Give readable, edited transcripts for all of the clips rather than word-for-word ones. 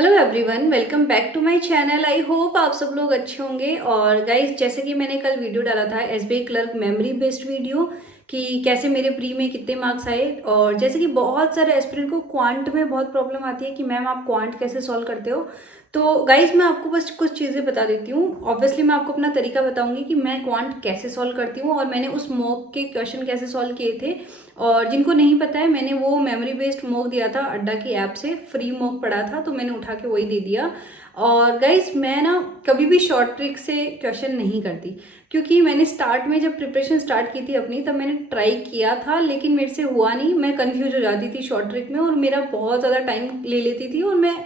Hello everyone, welcome back to my channel. I hope आप सब लोग अच्छे होंगे। और गाइज, जैसे कि मैंने कल वीडियो डाला था SBI clerk memory based video कि कैसे मेरे प्री में कितने मार्क्स आए, और जैसे कि बहुत सारे एस्पिरेंट को क्वांट में बहुत प्रॉब्लम आती है कि मैम आप क्वांट कैसे सॉल्व करते हो। तो गाइज, मैं आपको बस कुछ चीज़ें बता देती हूँ। ऑब्वियसली मैं आपको अपना तरीका बताऊंगी कि मैं क्वांट कैसे सॉल्व करती हूँ और मैंने उस मॉक के क्वेश्चन कैसे सॉल्व किए थे। और जिनको नहीं पता है, मैंने वो मेमोरी बेस्ड मॉक दिया था अड्डा की ऐप से, फ्री मॉक पड़ा था तो मैंने उठा के वही दे दिया। और गाइज, मैं ना कभी भी शॉर्ट ट्रिक से क्वेश्चन नहीं करती, क्योंकि मैंने स्टार्ट में जब प्रिपरेशन स्टार्ट की थी अपनी, तब मैंने ट्राई किया था लेकिन मेरे से हुआ नहीं। मैं कंफ्यूज हो जाती थी शॉर्ट ट्रिक में और मेरा बहुत ज़्यादा टाइम ले लेती थी और मैं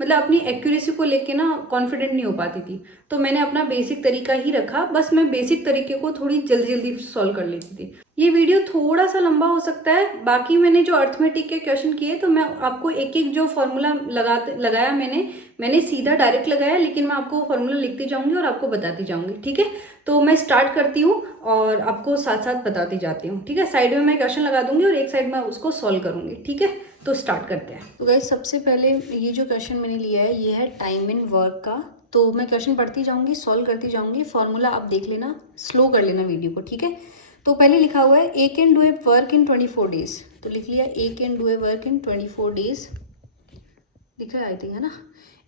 मतलब अपनी एक्यूरेसी को लेके ना कॉन्फिडेंट नहीं हो पाती थी। तो मैंने अपना बेसिक तरीका ही रखा, बस मैं बेसिक तरीके को थोड़ी जल्दी जल्दी सॉल्व कर लेती थी। ये वीडियो थोड़ा सा लंबा हो सकता है। बाकी मैंने जो अर्थमेटिक के क्वेश्चन किए तो मैं आपको एक एक जो फॉर्मूला लगाया मैंने सीधा डायरेक्ट लगाया, लेकिन मैं आपको फॉर्मूला लिखती जाऊंगी और आपको बताती जाऊंगी। ठीक है, तो मैं स्टार्ट करती हूँ और आपको साथ साथ बताती जाती हूँ। ठीक है, साइड में मैं क्वेश्चन लगा दूंगी और एक साइड में उसको सॉल्व करूंगी। ठीक है, तो स्टार्ट करते हैं। तो गाइस, सबसे पहले ये जो क्वेश्चन मैंने लिया है ये है टाइम इन वर्क का। तो मैं क्वेश्चन पढ़ती जाऊंगी, सॉल्व करती जाऊंगी, फॉर्मूला आप देख लेना, स्लो कर लेना वीडियो को। ठीक है, तो पहले लिखा हुआ है A can do a work in 24 days. तो लिख लिया A can do a work in 24 days, दिख रहा है आई थिंक, है ना।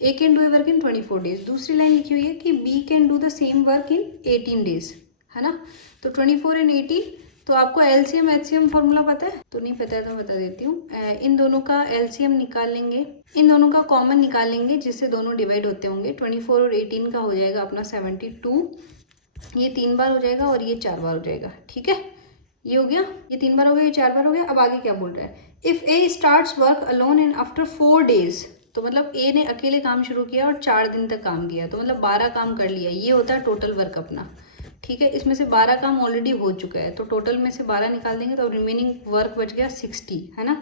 A can do a work in 24 days. दूसरी लाइन लिखी हुई है कि B can do the same work in 18 days, है ना। तो 24 एंड 18, तो आपको एलसीएम एचसीएम फॉर्मूला पता है? तो नहीं पता है तो बता देती हूँ। इन दोनों का एलसीएम निकाल लेंगे, इन दोनों का कॉमन निकाल लेंगे जिससे दोनों डिवाइड होते होंगे। 24 और 18 का हो जाएगा अपना 72। ये 3 बार हो जाएगा और ये 4 बार हो जाएगा। ठीक है, ये हो गया, ये 3 बार हो गया, ये 4 बार हो गया। अब आगे क्या बोल रहा है? If A starts work alone in after 4 days, तो मतलब ए ने अकेले काम शुरू किया और 4 दिन तक काम किया, तो मतलब 12 काम कर लिया। ये होता है टोटल वर्क अपना। ठीक है, इसमें से 12 काम ऑलरेडी हो चुका है, तो टोटल में से 12 निकाल देंगे तो रिमेनिंग वर्क बच गया 60, है ना।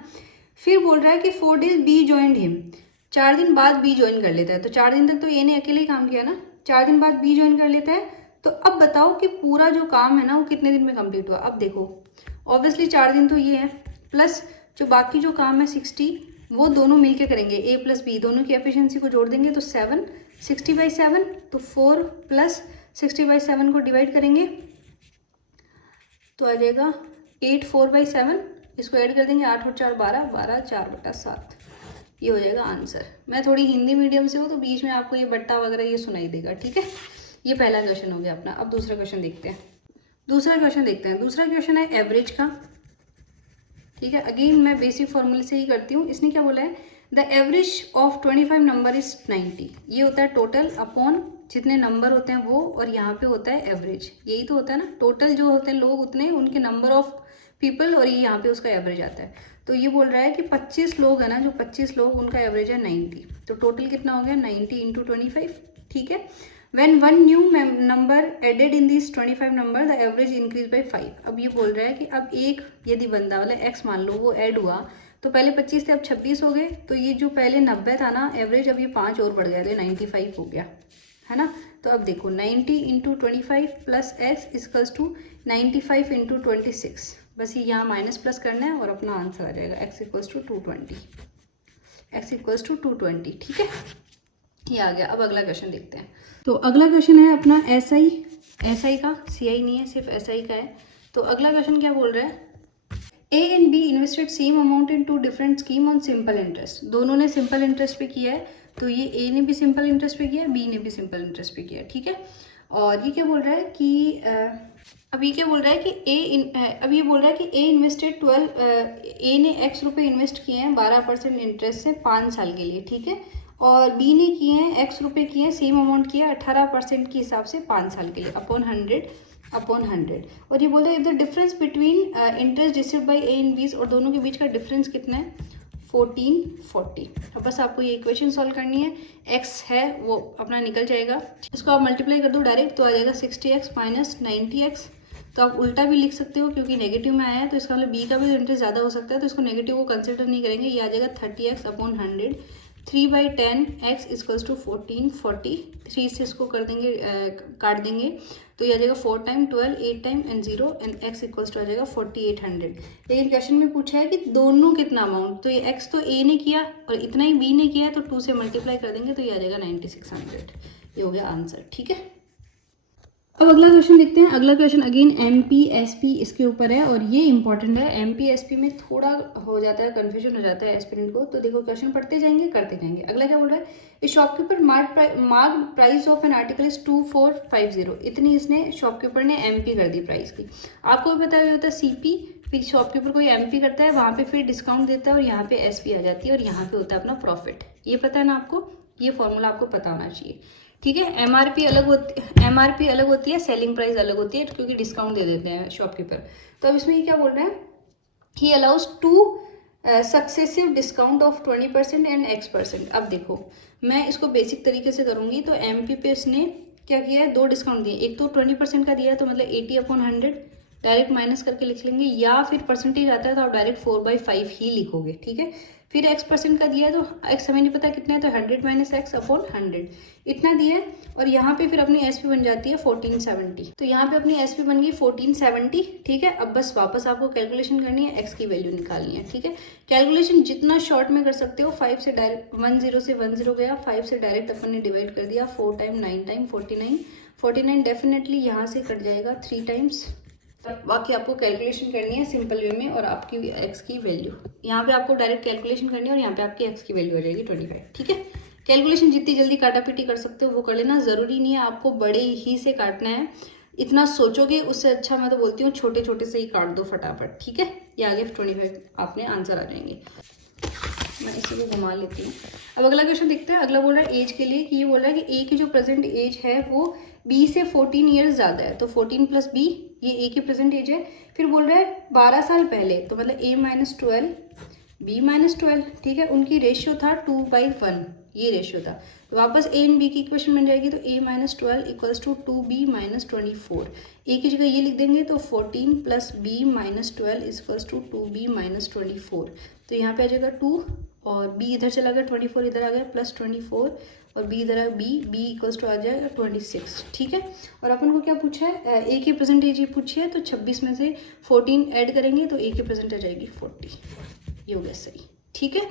फिर बोल रहा है कि 4 डेज बी ज्वाइंड हिम, 4 दिन बाद बी ज्वाइन कर लेता है। तो 4 दिन तक तो ए ने अकेले ही काम किया ना, 4 दिन बाद बी ज्वाइन कर लेता है। तो अब बताओ कि पूरा जो काम है ना वो कितने दिन में कंप्लीट हुआ। अब देखो, ऑब्वियसली 4 दिन तो ये है, प्लस जो बाकी जो काम है 60, वो दोनों मिलके करेंगे। ए प्लस बी दोनों की एफिशिएंसी को जोड़ देंगे तो 7, 60/7, तो 4 प्लस 60/7 को डिवाइड करेंगे तो आ जाएगा 8, 4/7, इसको ऐड कर देंगे, 8 और 4 12, 12 4/7, ये हो जाएगा आंसर। मैं थोड़ी हिंदी मीडियम से हूँ तो बीच में आपको ये बट्टा वगैरह ये सुनाई देगा। ठीक है, ये पहला क्वेश्चन हो गया अपना। अब दूसरा क्वेश्चन देखते हैं। दूसरा क्वेश्चन है एवरेज का। ठीक है, अगेन मैं बेसिक फॉर्मूले से ही करती हूँ। इसने क्या बोला है? The average of 25 number is 90। ये होता है टोटल अपॉन जितने नंबर होते हैं वो, और यहाँ पे होता है एवरेज। यही तो होता है ना, टोटल जो होते हैं लोग उतने उनके नंबर ऑफ पीपल, और ये यहाँ पे उसका एवरेज आता है। तो ये बोल रहा है कि 25 लोग है ना, जो 25 लोग उनका एवरेज है 90। तो टोटल कितना हो गया? 90 इंटू 25। ठीक है, when one new number added in these 25 number the average increase by 5। अब ये बोल रहा है कि अब एक यदि बंदा वाला x मान लो वो ऐड हुआ, तो पहले 25 थे अब 26 हो गए, तो ये जो पहले 90 था ना एवरेज, अब ये 5 और बढ़ गया, तो 95 हो गया, है ना। तो अब देखो 90 into 25 plus x equals to 95 into 26। बस ये यहाँ माइनस प्लस करना है और अपना आंसर आ जाएगा x equals to 220, x equals to 220। ठीक है, ये आ गया। अब अगला क्वेश्चन देखते हैं। तो अगला क्वेश्चन है अपना एसआई का, सीआई नहीं है, सिर्फ एसआई का है। तो अगला क्वेश्चन क्या बोल रहा है? ए and be invested same amount in 2 different scheme on simple interest. दोनों ने सिंपल इंटरेस्ट पे किया है, तो ये ए ने भी सिंपल इंटरेस्ट पे किया, बी ने भी सिंपल इंटरेस्ट पे किया। ठीक है, और ये क्या बोल रहा है कि अब ये क्या बोल रहा है कि ए इन्वेस्टेड 12, ए ने x रुपये इन्वेस्ट किए हैं 12% इंटरेस्ट से 5 साल के लिए। ठीक है, और बी ने किए हैं x रुपये किए हैं, सेम अमाउंट किया 18% के हिसाब से 5 साल के लिए, अपॉन 100। और ये बोल रहा है the difference between interest received by A and B, और दोनों के बीच का डिफरेंस कितना है? 1440। अब बस आपको ये इक्वेशन सॉल्व करनी है। x है वो अपना निकल जाएगा, इसको आप मल्टीप्लाई कर दो डायरेक्ट, तो आ जाएगा 60x माइनस 90x। तो आप उल्टा भी लिख सकते हो क्योंकि नेगेटिव में आया है, तो इसका मतलब बी का भी इंटरेस्ट ज़्यादा हो सकता है, तो इसको नेगेटिव को कंसिडर नहीं करेंगे। ये आ जाएगा 30x upon 100 3/10 x equals to 1440, 3 से इसको कर देंगे काट देंगे तो ये आ जाएगा 4 time 12, 8 time and 0 and x equals to आ जाएगा 4800। लेकिन क्वेश्चन में पूछा है कि दोनों कितना अमाउंट, तो ये x तो a ने किया और इतना ही b ने किया है, तो 2 से मल्टीप्लाई कर देंगे तो ये आ जाएगा 9600। ये हो गया आंसर, ठीक है। अब अगला क्वेश्चन देखते हैं। अगला क्वेश्चन अगेन MPSP इसके ऊपर है और ये इंपॉर्टेंट है। MPSP में थोड़ा हो जाता है, कंफ्यूजन हो जाता है एस्पिरेंट को, तो देखो क्वेश्चन पढ़ते जाएंगे करते जाएंगे। अगला क्या बोल रहा है, ए shopkeeper mark price of an article is 2450। इतनी इसने शॉपकीपर ने MP कर दी प्राइस की। आपको भी पता होता है CP, फिर शॉपकीपर कोई MP करता है, वहाँ पे फिर डिस्काउंट देता है और यहाँ पे SP आ जाती है और यहाँ पे होता है अपना प्रॉफिट। ये पता है ना आपको, ये फॉर्मूला आपको पता होना चाहिए, ठीक है। MRP अलग होती है, सेलिंग प्राइस अलग होती है, क्योंकि डिस्काउंट दे देते हैं शॉपकीपर। तो अब इसमें ये क्या बोल रहे हैं, ही allows 2 successive discount of 20% and X%। अब देखो मैं इसको बेसिक तरीके से करूँगी, तो MP पे इसने क्या किया है, 2 डिस्काउंट दिए। एक तो 20% का दिया है, तो मतलब 80/100 डायरेक्ट माइनस करके लिख लेंगे, या फिर परसेंटेज आता है तो आप डायरेक्ट 4/5 ही लिखोगे, ठीक है। फिर X% का दिया है, तो X हमें नहीं पता कितना है, तो 100 - X/100 इतना दिया है। और यहाँ पे फिर अपनी SP बन जाती है 1470, तो यहाँ पे अपनी SP बन गई 1470, ठीक है। अब बस वापस आपको कैलकुलेशन करनी है, X की वैल्यू निकालनी है, ठीक है। कैलकुलेशन जितना शॉर्ट में कर सकते हो, 5 से डायरेक्ट 10 से 10 गया, 5 से डायरेक्ट अपन ने डिवाइड कर दिया, 4 टाइम 9 टाइम 49 डेफिनेटली यहाँ से कट जाएगा 3 टाइम्स। बाकी आपको कैलकुलेशन करनी है सिंपल वे में, और आपकी x की वैल्यू यहाँ पे आपको डायरेक्ट कैलकुलेशन करनी है और यहाँ पे आपकी x की वैल्यू आ जाएगी 25, ठीक है। कैलकुलेशन जितनी जल्दी काटापीटी कर सकते हो वो कर लेना, ज़रूरी नहीं है आपको बड़े ही से काटना है। इतना सोचोगे उससे अच्छा मैं तो बोलती हूँ छोटे छोटे से ही काट दो फटाफट, ठीक है। ये आगे 25 आपने आंसर आ जाएंगे। मैं इसी को घुमा लेती हूँ। अब अगला क्वेश्चन देखते हैं। अगला बोल रहा है एज के लिए, कि ये बोल रहा है कि A की जो प्रेजेंट एज है वो B से 14 ईयर्स ज़्यादा है, तो 14 + B ये A की प्रेजेंट एज है। फिर बोल रहा है 12 साल पहले, तो मतलब A - 12 B - 12, ठीक है। उनकी रेशियो था 2/1, ये रेशियो था। तो वापस A एंड B की इक्वेशन बन जाएगी, तो A - 12 equals to 2B - 24। A की जगह ये लिख देंगे, तो 14 + B - 12 इक्वल्स टू 2B - 24। तो यहाँ पे आ जाएगा 2 और B इधर चला गया, 24 इधर आ गया, +24 और B इधर है B इक्वल्स टू आ जाएगा 26, ठीक है। और अपन को क्या पूछा है, A की परसेंटेज ये पूछी है, तो 26 में से 14 ऐड करेंगे तो A की परसेंटेज आ जाएगी 40। ये हो गया सही, ठीक है।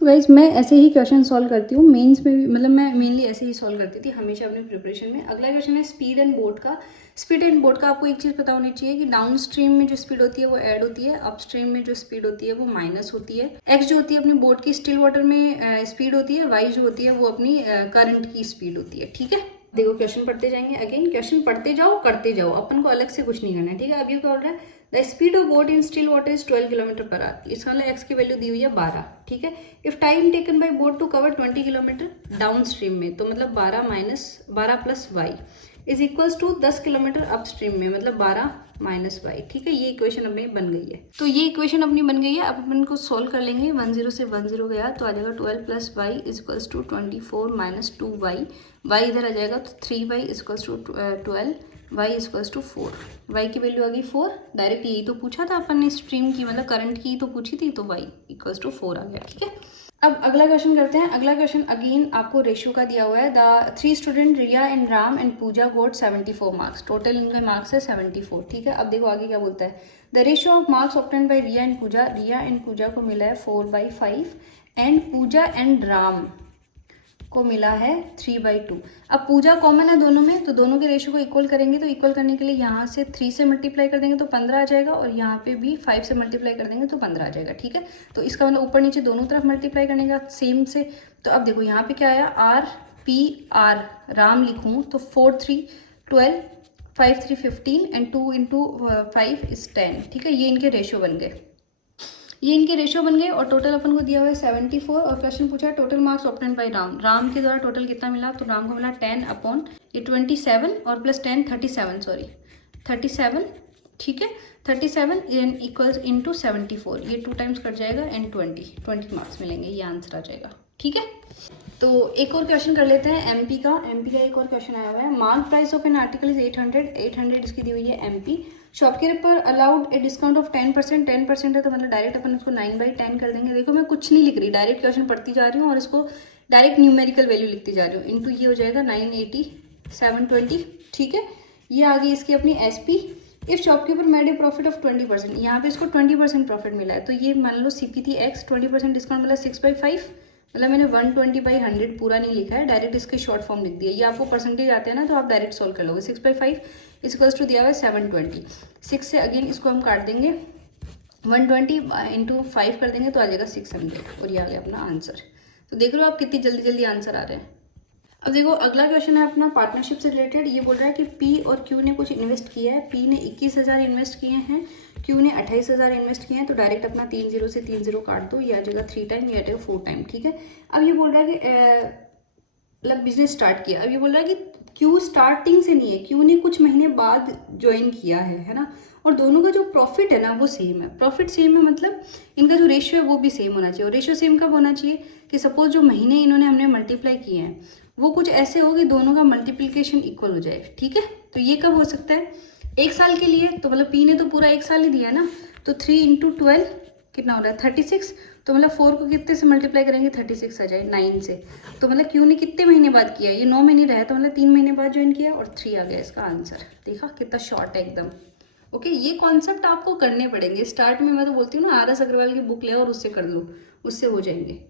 तो गाइज मैं ऐसे ही क्वेश्चन सॉल्व करती हूँ मेंस में भी, मतलब मैं मेनली ऐसे ही सॉल्व करती थी हमेशा अपने प्रिपरेशन में। अगला क्वेश्चन है स्पीड एंड बोट का। स्पीड एंड बोट का आपको एक चीज़ पता होनी चाहिए कि डाउन स्ट्रीम में जो स्पीड होती है वो ऐड होती है, अप स्ट्रीम में जो स्पीड होती है वो माइनस होती है। एक्स जो होती है अपनी बोट की स्टिल वाटर में स्पीड होती है, वाई जो होती है वो अपनी करंट की स्पीड होती है, ठीक है। देखो क्वेश्चन पढ़ते जाएंगे, अगेन क्वेश्चन पढ़ते जाओ करते जाओ, अपन को अलग से कुछ नहीं करना है, ठीक है। अभी क्या बोल रहा है, the speed of boat in still water is 12 km/h। इसका मतलब एक्स की वैल्यू दी हुई है 12, ठीक है। If time taken by boat to cover 20 kilometre downstream में, तो मतलब 12 + y is equals to 10 kilometre upstream में, मतलब 12 - y, ठीक है। ये इक्वेशन अपनी बन गई है, तो ये इक्वेशन अपनी बन गई है। अब अपन को सॉल्व कर लेंगे। 10 से 10 गया तो आ जाएगा 12 + y is equals to 24 - 2y, y इधर आ जाएगा तो 3y is equals to 12, y is equals to 4। y की वैल्यू आ गई 4, डायरेक्ट यही तो पूछा था अपन ने स्ट्रीम की, मतलब करंट की तो पूछी थी, तो y इक्वल्स टू 4 आ गया, ठीक है। अब अगला क्वेश्चन करते हैं। अगला क्वेश्चन अगेन आपको रेशियो का दिया हुआ है। The 3 student Riya and Ram and Puja got 74 marks, total इनके मार्क्स है 74, ठीक है। अब देखो आगे क्या बोलता है, the ratio of marks obtained by Riya and Pooja, Riya and Pooja को मिला है 4/5 एंड पूजा एंड राम को मिला है 3/2। अब पूजा कॉमन है दोनों में, तो दोनों के रेशियो को इक्वल करेंगे, तो इक्वल करने के लिए यहाँ से 3 से मल्टीप्लाई कर देंगे तो 15 आ जाएगा, और यहाँ पे भी 5 से मल्टीप्लाई कर देंगे तो 15 आ जाएगा, ठीक है। तो इसका मतलब ऊपर नीचे दोनों तरफ मल्टीप्लाई करने का सेम से। तो अब देखो यहाँ पे क्या आया, RPR राम लिखूँ तो 4 3 12 5 3 15 एंड 2 × 5 इज 10, ठीक है। ये इनके रेशियो बन गए, ये इनके रेशियो बन गए। और टोटल अपन को दिया हुआ है 74, और क्वेश्चन पूछा है total marks obtained bye Ram, Ram के द्वारा टोटल कितना मिला, तो राम को मिला 10/27 और +10 37, ठीक है। 37 इक्वल्स इंटू 74, ये 2 टाइम्स कट जाएगा एंड 20 मार्क्स मिलेंगे, ये आंसर आ जाएगा, ठीक है। तो एक और क्वेश्चन कर लेते हैं MP का एक और क्वेश्चन आया हुआ है। Mark price of an article is 800 इसकी दी हुई है MP। Shopkeeper allowed a discount of 10% है, तो मतलब डायरेक्ट अपन उसको 9/10 कर देंगे। देखो मैं कुछ नहीं लिख रही, डायरेक्ट क्वेश्चन पढ़ती जा रही हूँ और इसको डायरेक्ट न्यूमेरिकल वैल्यू लिखती जा रही हूँ, इनटू ये हो जाएगा 980 720, ठीक है। ये आ गई इसकी अपनी SP। If shopkeeper made a profit of 20%, यहाँ पे इसको 20% प्रॉफिट मिला है, तो ये मान लो CP थी X, 20% डिस्काउंट मिला 6/5, मतलब मैंने 120/100 पूरा नहीं लिखा है, डायरेक्ट इसके शॉर्ट फॉर्म लिख दिया। ये आपको परसेंटेज आते हैं ना, तो आप डायरेक्ट सॉल्व कर लोगे। 6/5 इक्वल्स टू दिया हुआ है 720। 6 से अगेन इसको हम काट देंगे, 120 इंटू 5 कर देंगे तो आ जाएगा 600, और ये आ गया अपना आंसर। तो देख रहे हो आप कितनी जल्दी जल्दी आंसर आ रहे हैं। अब देखो अगला क्वेश्चन है अपना पार्टनरशिप से रिलेटेड। ये बोल रहा है कि P और Q ने कुछ इन्वेस्ट किया है। P ने 21,000 इन्वेस्ट किए हैं, Q ने 28,000 इन्वेस्ट किए हैं, तो डायरेक्ट अपना 3 0 से 3 0 काट दो, ये आ जाएगा 3 टाइम, ये आ जाएगा 4 टाइम, ठीक है। अब ये बोल रहा है कि मतलब बिजनेस स्टार्ट किया। अब ये बोल रहा है कि Q स्टार्टिंग से नहीं है, Q ने कुछ महीने बाद ज्वाइन किया है ना, और दोनों का जो प्रॉफिट है ना वो सेम है। प्रॉफिट सेम है मतलब इनका जो रेशियो है वो भी सेम होना चाहिए। और रेशियो सेम कब होना चाहिए कि सपोज जो महीने इन्होंने हमने मल्टीप्लाई किए हैं वो कुछ ऐसे हो कि दोनों का मल्टीप्लिकेशन इक्वल हो जाए, ठीक है। तो ये कब हो सकता है, 1 साल के लिए, तो मतलब P ने तो पूरा 1 साल ही दिया है ना, तो 3 इंटू 12 कितना हो रहा है 36, तो मतलब 4 को कितने से मल्टीप्लाई करेंगे 36 आ जाए 9 से, तो मतलब Q ने कितने महीने बाद किया, ये 9 महीने रहा, तो मतलब 3 महीने बाद ज्वाइन किया, और 3 आ गया इसका आंसर। देखा कितना शॉर्ट है एकदम। ओके, ये कॉन्सेप्ट आपको करने पड़ेंगे स्टार्ट में। मैं तो बोलती हूँ ना, RS अग्रवाल की बुक ले और उससे कर लो, उससे हो जाएंगे।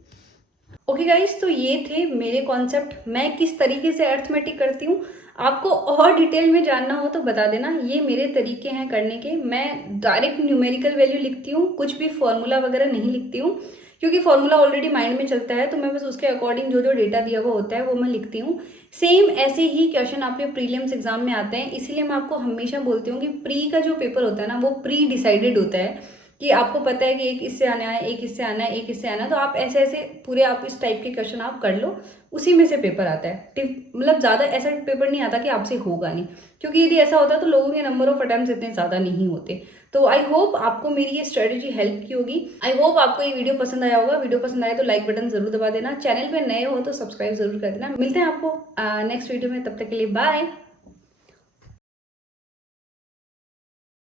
ओके गाइस, तो ये थे मेरे कॉन्सेप्ट, मैं किस तरीके से अर्थमेटिक करती हूँ। आपको और डिटेल में जानना हो तो बता देना, ये मेरे तरीके हैं करने के। मैं डायरेक्ट न्यूमेरिकल वैल्यू लिखती हूँ, कुछ भी फॉर्मूला वगैरह नहीं लिखती हूँ, क्योंकि फॉर्मूला ऑलरेडी माइंड में चलता है, तो मैं बस उसके अकॉर्डिंग जो जो डेटा दिया हुआ होता है वो मैं लिखती हूँ। सेम ऐसे ही क्वेश्चन आपके प्रीलिम्स एग्जाम में आते हैं, इसीलिए मैं आपको हमेशा बोलती हूँ कि प्री का जो पेपर होता है ना वो प्री डिसाइडेड होता है, कि आपको पता है कि एक इससे आना है, एक इससे आना है, एक इससे आना है, तो आप ऐसे ऐसे पूरे आप इस टाइप के क्वेश्चन आप कर लो, उसी में से पेपर आता है। मतलब ज़्यादा ऐसा पेपर नहीं आता कि आपसे होगा नहीं, क्योंकि यदि ऐसा होता तो लोगों के नंबर ऑफ अटेम्प्ट्स इतने ज़्यादा नहीं होते। तो आई होप आपको मेरी ये स्ट्रेटेजी हेल्प की होगी। आई होप आपको ये वीडियो पसंद आया होगा। वीडियो पसंद आए तो लाइक बटन जरूर दबा देना, चैनल पे नए हो तो सब्सक्राइब जरूर कर देना। मिलते हैं आपको नेक्स्ट वीडियो में, तब तक के लिए बाय।